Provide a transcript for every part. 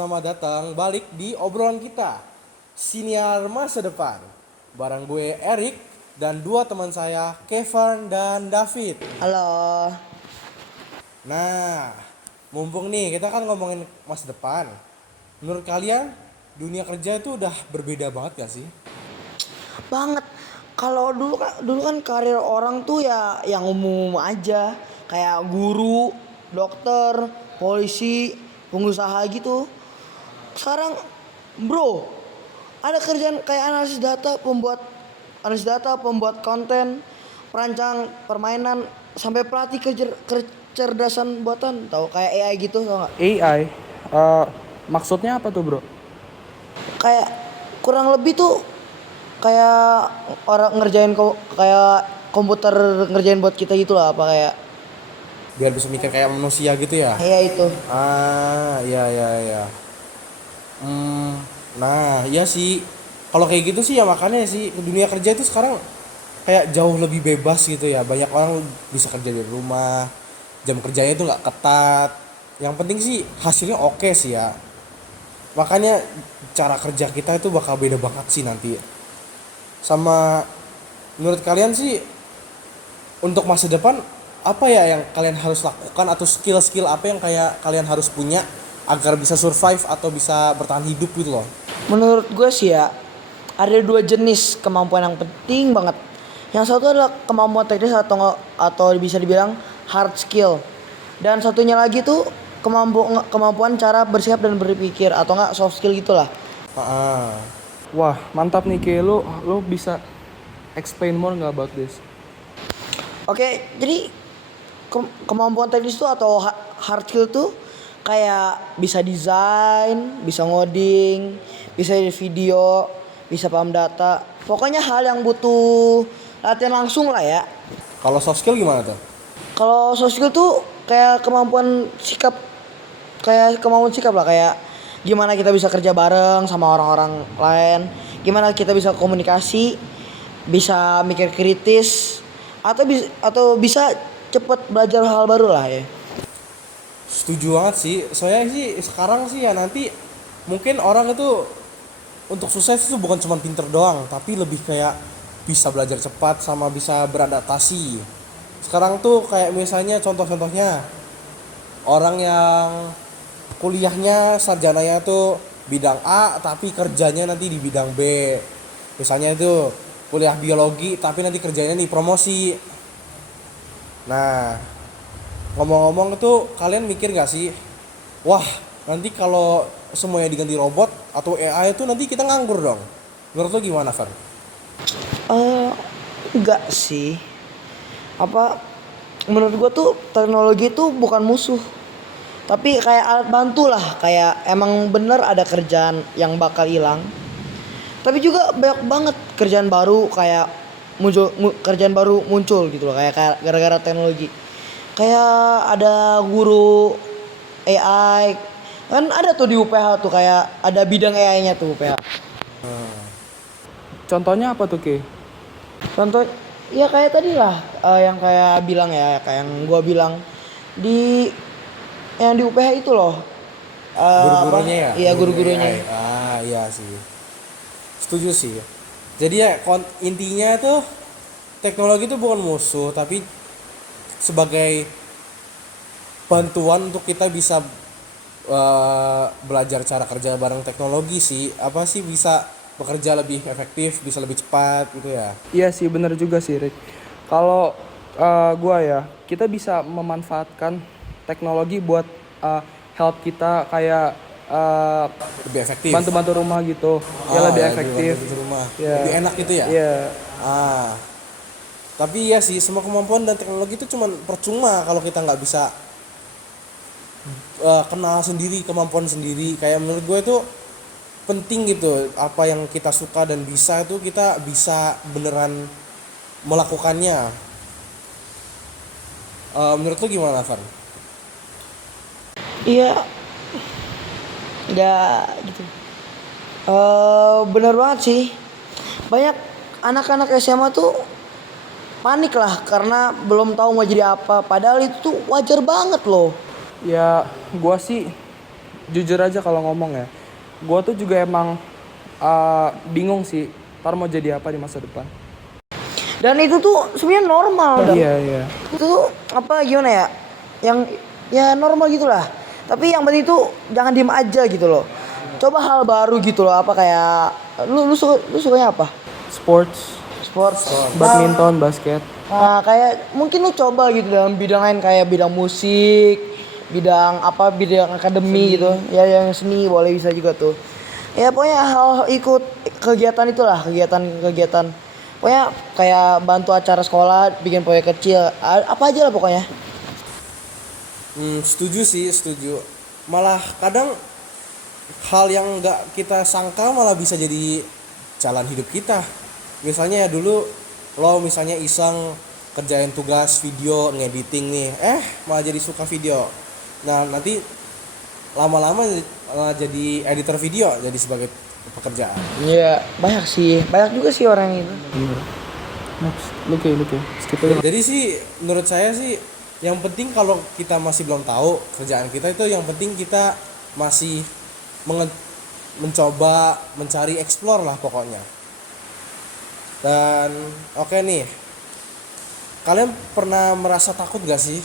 Selamat datang balik di obrolan kita Siniar Masa Depan. Bareng gue Erik dan dua teman saya Kevin dan David. Halo. Nah, mumpung nih kita kan ngomongin masa depan. Menurut kalian dunia kerja itu udah berbeda banget gak sih? Banget. Kalau dulu kan karir orang tuh ya yang umum aja, kayak guru, dokter, polisi, pengusaha gitu. Sekarang bro, ada kerjaan kayak analisis data, pembuat konten, perancang permainan, sampai pelatih kecerdasan buatan, tahu kayak AI gitu, tau nggak? AI, maksudnya apa tuh bro? Kayak kurang lebih tuh kayak orang ngerjain kayak komputer ngerjain buat kita gitu lah, apa kayak Biar bisa mikir kayak manusia gitu ya. ya itu. Iya iya iya. Nah, iya sih. Kalau kayak gitu sih ya makanya sih dunia kerja itu sekarang kayak jauh lebih bebas gitu ya. Banyak orang bisa kerja dari rumah. Jam kerjanya itu nggak ketat. Yang penting sih hasilnya oke sih ya. Makanya cara kerja kita itu bakal beda banget sih nanti. Sama menurut kalian sih untuk masa depan apa ya yang kalian harus lakukan atau skill-skill apa yang kayak kalian harus punya agar bisa survive atau bisa bertahan hidup gitu loh. Menurut gue sih ya, ada dua jenis kemampuan yang penting banget. Yang satu adalah kemampuan teknis atau bisa dibilang hard skill, dan satunya lagi tuh kemampuan cara bersikap dan berpikir, atau enggak soft skill gitulah. Ah, Wah mantap nih Ki, lu bisa explain more nggak about this? Oke, jadi kemampuan teknis tuh atau hard skill tuh kayak bisa desain, bisa ngoding, bisa edit video, bisa paham data. Pokoknya hal yang butuh latihan langsung lah ya. kalau soft skill gimana tuh? Kalau soft skill tuh kayak kemampuan sikap lah, kayak gimana kita bisa kerja bareng sama orang-orang lain, gimana kita bisa komunikasi, bisa mikir kritis, atau bisa cepet belajar hal baru lah ya. Setuju banget sih. Soalnya sih sekarang sih ya nanti mungkin orang itu untuk sukses itu bukan cuma pinter doang, tapi lebih kayak bisa belajar cepat sama bisa beradaptasi. Sekarang tuh kayak misalnya contoh-contohnya orang yang kuliahnya sarjananya tuh bidang A tapi kerjanya nanti di bidang B. Misalnya itu kuliah biologi tapi nanti kerjanya nih promosi. Nah, ngomong-ngomong itu kalian mikir gak sih? Wah, nanti kalau semuanya diganti robot atau AI itu nanti kita nganggur dong. Menurut lo gimana, Fer? eh Enggak sih. Apa, menurut gua tuh teknologi itu bukan musuh, tapi kayak alat bantu lah. Kayak emang bener ada kerjaan yang bakal hilang, tapi juga banyak banget kerjaan baru muncul gitu loh, kayak gara-gara teknologi. Kayak ada guru AI, kan ada tuh di UPH tuh, kayak ada bidang AI-nya tuh UPH. Contohnya apa tuh Ki? Contoh ya kayak tadi lah, yang kayak bilang ya, kayak yang gua bilang di yang di UPH itu loh. Guru-gurunya ya? Iya, Guru-guru guru-gurunya. AI. Iya sih. Setuju sih. Jadi ya intinya tuh teknologi itu bukan musuh, tapi sebagai bantuan untuk kita bisa belajar cara kerja bareng teknologi sih. Apa sih bisa bekerja lebih efektif, bisa lebih cepat gitu ya. Iya sih bener juga sih Rick. Kalau gua ya, kita bisa memanfaatkan teknologi buat help kita kayak Lebih efektif. bantu-bantu rumah gitu. Ya lebih efektif. Lebih di rumah. Ya. Lebih enak gitu ya. Iya. Ah, tapi ya sih semua kemampuan dan teknologi itu cuman percuma kalau kita nggak bisa kenal sendiri kemampuan sendiri. Kayak menurut gue itu penting gitu, apa yang kita suka dan bisa itu kita bisa beneran melakukannya. Menurut lu gimana, Van? Iya, nggak gitu. Bener banget sih. Banyak anak-anak SMA tuh panik lah karena belum tahu mau jadi apa. Padahal itu tuh wajar banget loh. Ya gua sih jujur aja kalau ngomong ya, gue tuh juga emang bingung sih, ntar mau jadi apa di masa depan. Dan itu tuh sebenarnya normal. Iya iya. Itu tuh apa gimana ya? Yang ya normal gitulah. Tapi yang penting itu jangan diem aja gitu loh. Coba hal baru gitu loh, apa kayak lu sukanya apa? Sports, Sports. badminton, basket. Nah, kayak mungkin lu coba gitu dalam bidang lain kayak bidang musik, bidang akademi gitu. Ya yang seni boleh bisa juga tuh. Ya pokoknya hal ikut kegiatan itulah, kegiatan. Pokoknya kayak bantu acara sekolah, bikin proyek kecil, apa aja lah pokoknya. Setuju sih, setuju. Malah kadang hal yang nggak kita sangka malah bisa jadi jalan hidup kita. Misalnya ya dulu lo misalnya iseng kerjain tugas video ngediting nih, malah jadi suka video. Nah nanti lama-lama jadi editor video, jadi sebagai pekerjaan. Iya, banyak juga sih orang itu. Next, lu kayak skip aja. Jadi sih menurut saya sih yang penting kalau kita masih belum tahu kerjaan kita itu, yang penting kita masih mencoba mencari explore lah pokoknya. Dan oke nih, kalian pernah merasa takut gak sih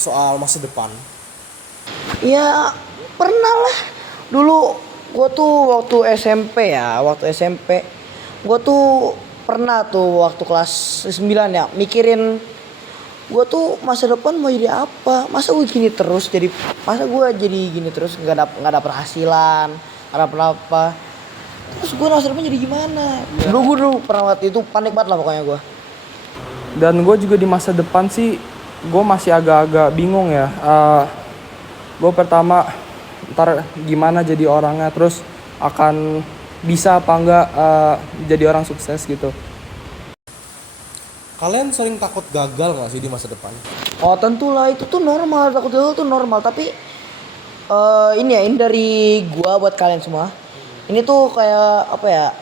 soal masa depan? Ya pernah lah. Dulu gue tuh waktu SMP gue tuh pernah tuh waktu kelas 9 ya mikirin gue tuh masa depan mau jadi apa, masa gue gini terus nggak dapet penghasilan, nggak dapet apa, terus gue masa depan jadi gimana. Dulu pernah waktu itu panik banget lah pokoknya gue. Dan gue juga di masa depan sih, gue masih agak-agak bingung ya. Gue pertama ntar gimana jadi orangnya, terus akan bisa apa enggak jadi orang sukses gitu. Kalian sering takut gagal gak sih di masa depan? Oh tentulah, itu tuh normal, takut gagal tuh normal. Tapi ini dari gua buat kalian semua. Ini tuh kayak apa ya,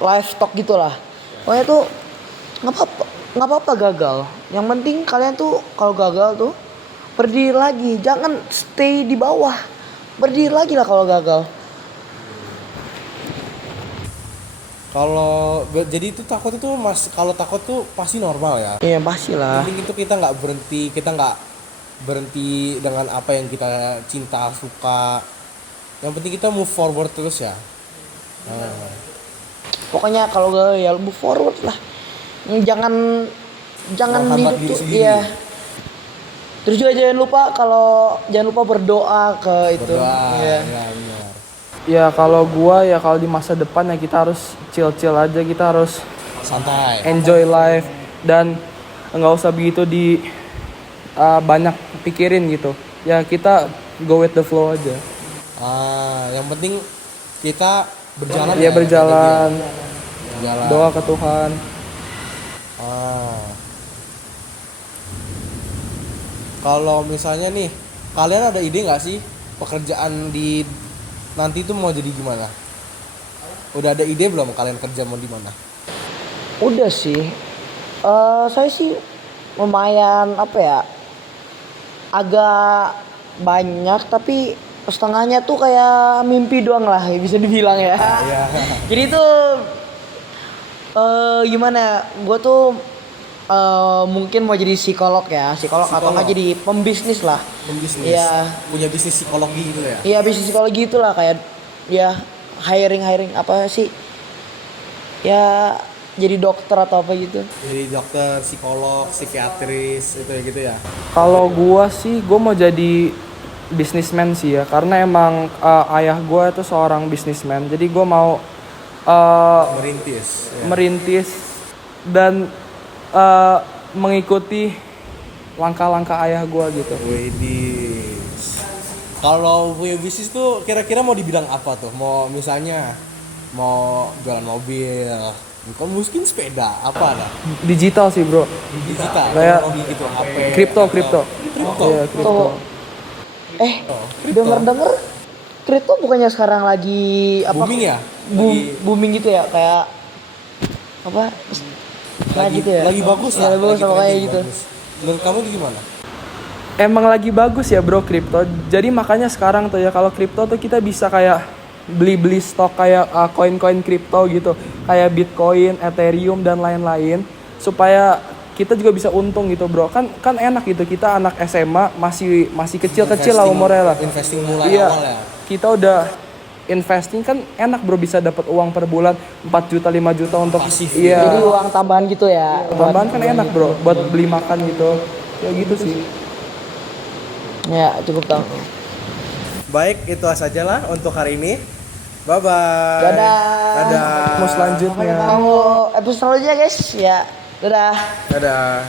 life talk gitulah. Pokoknya tuh nggak apa-apa gagal. Yang penting kalian tuh kalau gagal tuh berdiri lagi, jangan stay di bawah. Berdiri lagi lah kalau gagal. Kalau jadi itu takut itu kalau takut tuh pasti normal ya. Iya pastilah. Penting itu kita nggak berhenti dengan apa yang kita cinta suka. Yang penting kita move forward terus ya. Pokoknya kalau gagal ya move forward lah. Jangan Menghambat hidup diri tuh sendiri. iya. Terus juga jangan lupa berdoa ke itu. Berdoa. Iya. Ya, benar. Ya kalau di masa depan ya kita harus chill aja, kita harus Santai. enjoy life dan nggak usah begitu banyak pikirin gitu. Ya kita go with the flow aja. Yang penting kita berjalan. Ya berjalan, Berjalan. doa ke Tuhan. Kalau misalnya nih, kalian ada ide nggak sih pekerjaan di nanti tuh mau jadi gimana? Udah ada ide belum kalian kerja mau di mana? Udah sih. Saya sih lumayan apa ya? Agak banyak tapi setengahnya tuh kayak mimpi doang lah bisa dibilang ya. Iya. Jadi tuh gimana? Gue tuh mungkin mau jadi psikolog atau nggak jadi pembisnis lah. Pembisnis. Iya. Punya bisnis psikologi gitu ya. Iya bisnis psikologi itulah kayak ya hiring apa sih? Ya jadi dokter atau apa gitu. Jadi dokter, psikolog, psikiatris itu ya gitu ya. Kalau gua mau jadi businessman sih ya, karena emang ayah gua itu seorang businessman. Jadi gua mau Merintis. Ya. merintis dan mengikuti langkah-langkah ayah gua gitu. Widis. Kalau punya bisnis tuh kira-kira mau di bidang apa tuh? Mau misalnya mau jualan mobil, bukan mungkin sepeda, apa ada? Digital sih bro. Digital, Kayak teknologi gitu, HP. Kripto. Kripto. Iya kripto. Denger kripto bukannya sekarang lagi apa? Booming ya? Booming gitu ya kayak apa? Nah gitu ya. Lagi bagus Ya, lah. lagi bagus lagi sama kayak trending, gitu. bagus. Menurut kamu itu gimana? emang lagi bagus ya bro kripto. Jadi makanya sekarang tuh ya kalau kripto tuh kita bisa kayak beli-beli stok kayak koin-koin kripto gitu, kayak Bitcoin, Ethereum dan lain-lain supaya kita juga bisa untung gitu bro. Kan enak gitu, kita anak SMA masih kecil-kecil lah umurnya lah. Investing mulai Iya, awal ya. kita udah investing kan enak bro, bisa dapat uang per bulan 4 juta 5 juta untuk Pasif. Jadi iya. uang tambahan gitu ya. Tambahan kan enak bro buat beli makan gitu. Ya gitu sih. Ya cukup tahu. Baik, itu sajalah untuk hari ini. Bye bye. Dadah. Dadah. Mau selanjutnya. Sampai ketemu episode selanjutnya guys. Ya. Dadah. Dadah.